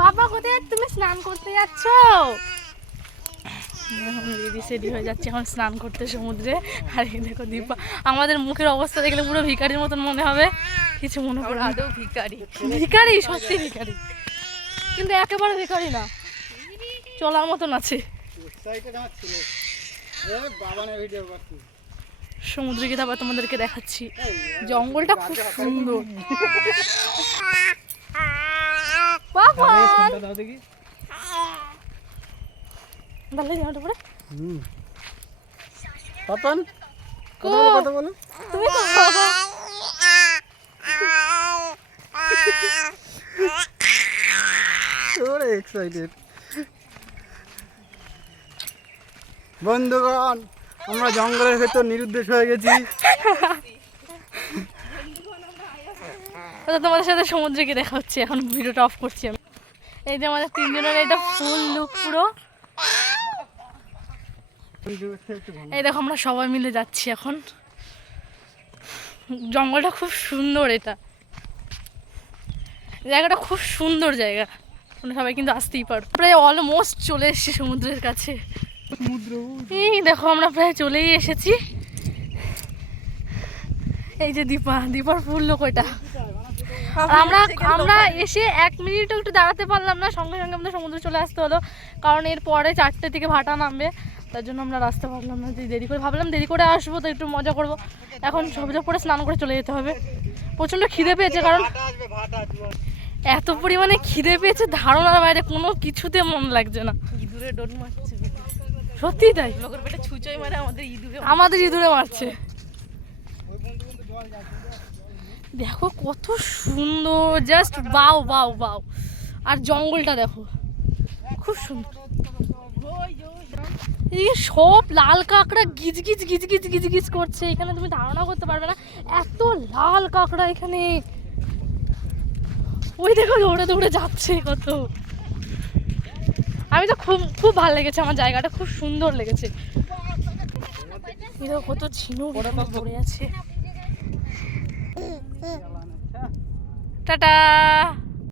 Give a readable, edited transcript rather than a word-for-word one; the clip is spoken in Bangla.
বাবা কোথায় তুমি স্নান করতে যাচ্ছ? এখন রেডি সেডি হয়ে যাচ্ছে এখন স্নান করতে সমুদ্রে। আর এই দেখো দীপা, আমাদের মুখের অবস্থা দেখলে পুরো ভিখারির মতন মনে হবে, কিছু মনে পড়ে আদৌ ভিখারি। ভিখারি, সত্যি ভিখারি, কিন্তু একেবারে ভিখারি না, চলার মতন আছে। সমুদ্রে গিয়ে তারপর তোমাদেরকে দেখাচ্ছি, জঙ্গলটা খুব সুন্দর। বন্ধুগণ, আমরা জঙ্গলের ভেতর নিরুদ্দেশ হয়ে গেছি। তোমাদের সাথে সমুদ্রে গিয়ে দেখা হচ্ছে। এখন ভিডিওটা অফ করছি আমি। এই যে আমাদের তিনজনের এটা ফুল লুক পুরো। এই দেখো আমরা সবাই মিলে যাচ্ছি এখন। জঙ্গলটা খুব সুন্দর, এটা জায়গাটা খুব সুন্দর জায়গা, তোমরা সবাই কিন্তু আসতেই পারো। প্রায় অলমোস্ট চলে এসেছি সমুদ্রের কাছে। এই দেখো আমরা প্রায় চলেই এসেছি। এই যে দীপার ফুল লোক ওইটা। আমরা এসে 1 মিনিটও একটু দাঁড়াতে পারলাম না, সঙ্গে সঙ্গে আমাদের সমুদ্রে চলে আসতে হলো, কারণ এরপরে 4টে থেকে ভাটা নামবে। তার জন্য আমরা রাস্তা পারলাম না, দেরি করে ভাবলাম দেরি করে আসবো তো একটু মজা করবো। এখন সবজা পরে স্নান করে চলে যেতে হবে। প্রচণ্ড খিদে পেয়েছে, কারণ এত পরিমাণে খিদে পেয়েছে ধারণার বাইরে, কোনো কিছুতে মন লাগছে না। ইঁদুরে ডোন মারছে, সত্যি তাই। লোকের পেটে ছুঁচোই মারে, আমাদের ইঁদুরে মারছে। দেখো কত সুন্দর, জাস্ট বাও বাও বাও। আর জঙ্গলটা দেখো খুব সুন্দর। এই সব লাল কাঁকড়া গিজ গিজ গিজ গিজ গিজ গিজ করছে, এখানে তুমি ধারণা করতে পারবে না এত লাল কাঁকড়া এখানে। ওই দেখো দৌড়ে দৌড়ে যাচ্ছে কত। আমি তো খুব খুব ভালো লেগেছে, আমার জায়গাটা খুব সুন্দর লেগেছে। দেখো কত ঝিনুক পড়ে আছে। টাটা।